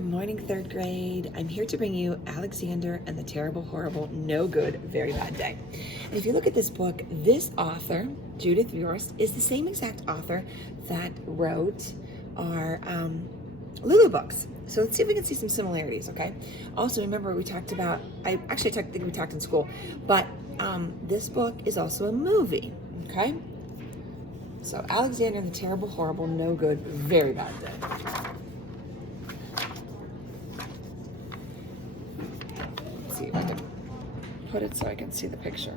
Good morning, third grade. I'm here to bring you Alexander and the Terrible, Horrible, No Good, Very Bad Day. And if you look at this book, this author, Judith Viorst, is the same exact author that wrote our Lulu books. So let's see if we can see some similarities, okay? Also, remember we talked about, I think we talked in school, but this book is also a movie, okay? So Alexander and the Terrible, Horrible, No Good, Very Bad Day. See if I can put it so I can see the picture.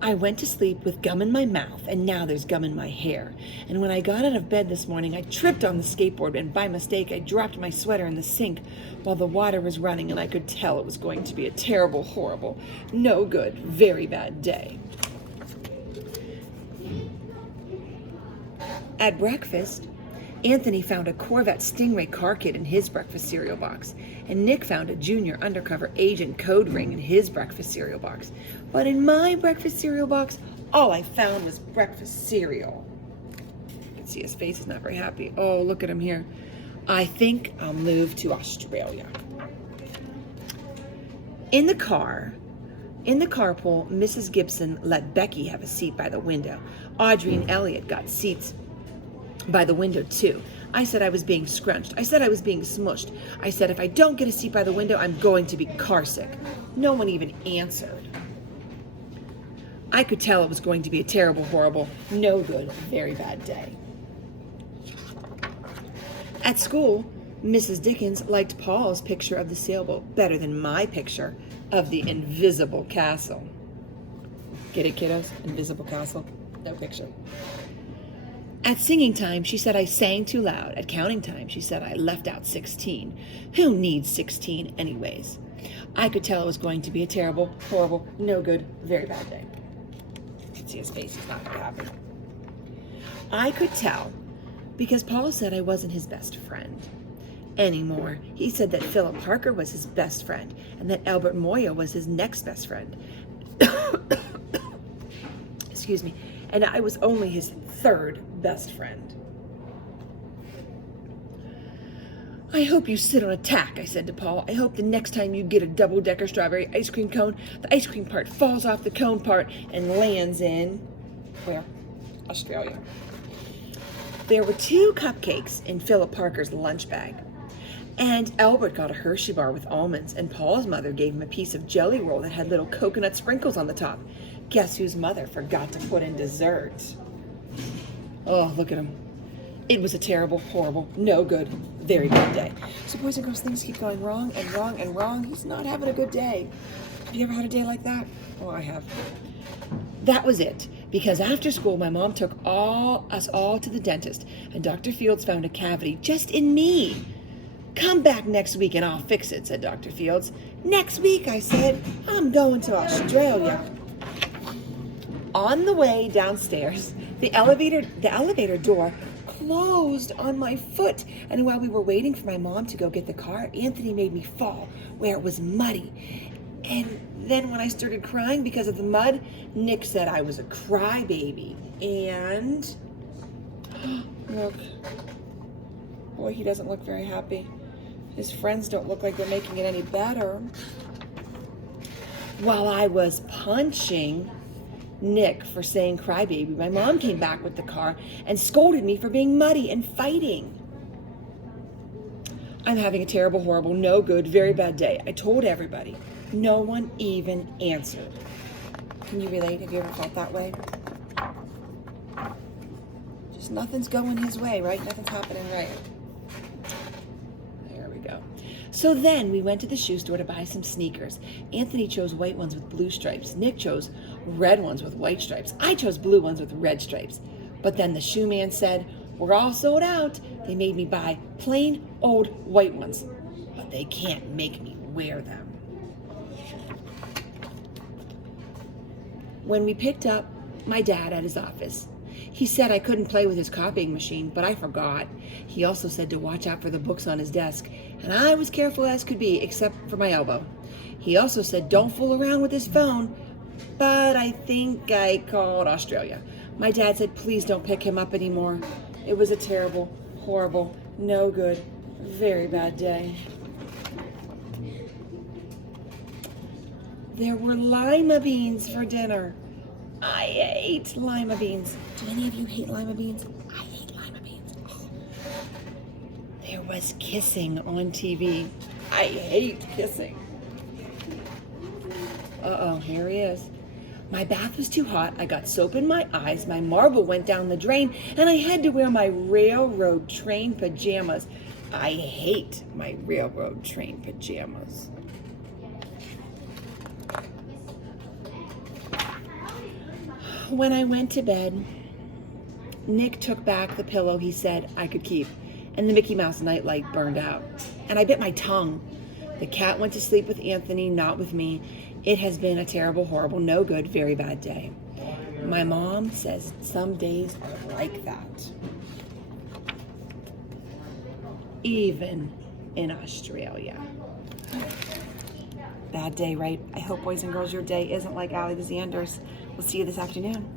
I went to sleep with gum in my mouth, and now there's gum in my hair. And when I got out of bed this morning, I tripped on the skateboard, and by mistake, I dropped my sweater in the sink while the water was running, and I could tell it was going to be a terrible, horrible, no good, very bad day. At breakfast, Anthony found a Corvette Stingray car kit in his breakfast cereal box, and Nick found a junior undercover agent code ring in his breakfast cereal box. But in my breakfast cereal box, all I found was breakfast cereal. You can see his face is not very happy. Oh, look at him here. I think I'll move to Australia. In the carpool, Mrs. Gibson let Becky have a seat by the window. Audrey and Elliot got seats by the window too. I said I was being scrunched. I said I was being smushed. I said if I don't get a seat by the window, I'm going to be car sick. No one even answered. I could tell it was going to be a terrible, horrible, no good, very bad day. At school, Mrs. Dickens liked Paul's picture of the sailboat better than my picture of the invisible castle. Get it, kiddos? Invisible castle? No picture. At singing time, she said I sang too loud. At counting time, she said I left out 16. Who needs 16 anyways? I could tell it was going to be a terrible, horrible, no good, very bad day. You can see his face, he's not very happy. I could tell because Paul said I wasn't his best friend anymore. He said that Philip Parker was his best friend and that Albert Moya was his next best friend. Excuse me. And I was only his third best friend. I hope you sit on a tack, I said to Paul. I hope the next time you get a double-decker strawberry ice cream cone, the ice cream part falls off the cone part and lands in, where? Australia. There were 2 cupcakes in Philip Parker's lunch bag. And Albert got a Hershey bar with almonds, and Paul's mother gave him a piece of jelly roll that had little coconut sprinkles on the top. Guess whose mother forgot to put in dessert? Oh, look at him. It was a terrible, horrible, no good, very bad day. So boys and girls, things keep going wrong and wrong and wrong. He's not having a good day. Have you ever had a day like that? Oh, I have. That was it. Because after school, my mom took us all to the dentist, and Dr. Fields found a cavity just in me. Come back next week and I'll fix it, said Dr. Fields. Next week, I said, I'm going to Australia. On the way downstairs, the elevator door closed on my foot. And while we were waiting for my mom to go get the car, Anthony made me fall where it was muddy. And then when I started crying because of the mud, Nick said I was a crybaby. And look, boy, he doesn't look very happy. His friends don't look like they're making it any better. While I was punching Nick for saying crybaby, my mom came back with the car and scolded me for being muddy and fighting. I'm having a terrible, horrible, no good, very bad day. I told everybody. No one even answered. Can you relate? Have you ever felt that way? Just nothing's going his way, right? Nothing's happening right. There we go. So then we went to the shoe store to buy some sneakers. Anthony chose white ones with blue stripes. Nick chose red ones with white stripes. I chose blue ones with red stripes. But then the shoe man said, we're all sold out. They made me buy plain old white ones, but they can't make me wear them. When we picked up my dad at his office, he said I couldn't play with his copying machine, but I forgot. He also said to watch out for the books on his desk, and I was careful as could be, except for my elbow. He also said don't fool around with his phone, but I think I called Australia. My dad said please don't pick him up anymore. It was a terrible, horrible, no good, Very bad day. There were lima beans for dinner. I hate lima beans. Do any of you hate lima beans? I hate lima beans. Oh. There was kissing on TV. I hate kissing. Uh-oh, here he is. My bath was too hot. I got soap in my eyes. My marble went down the drain, and I had to wear my railroad train pajamas. I hate my railroad train pajamas. When I went to bed, Nick took back the pillow he said I could keep, and the Mickey Mouse nightlight burned out. And I bit my tongue. The cat went to sleep with Anthony, not with me. It has been a terrible, horrible, no good, very bad day. My mom says some days are like that. Even in Australia. Bad day, right? I hope, boys and girls, your day isn't like Alexander's. We'll see you this afternoon.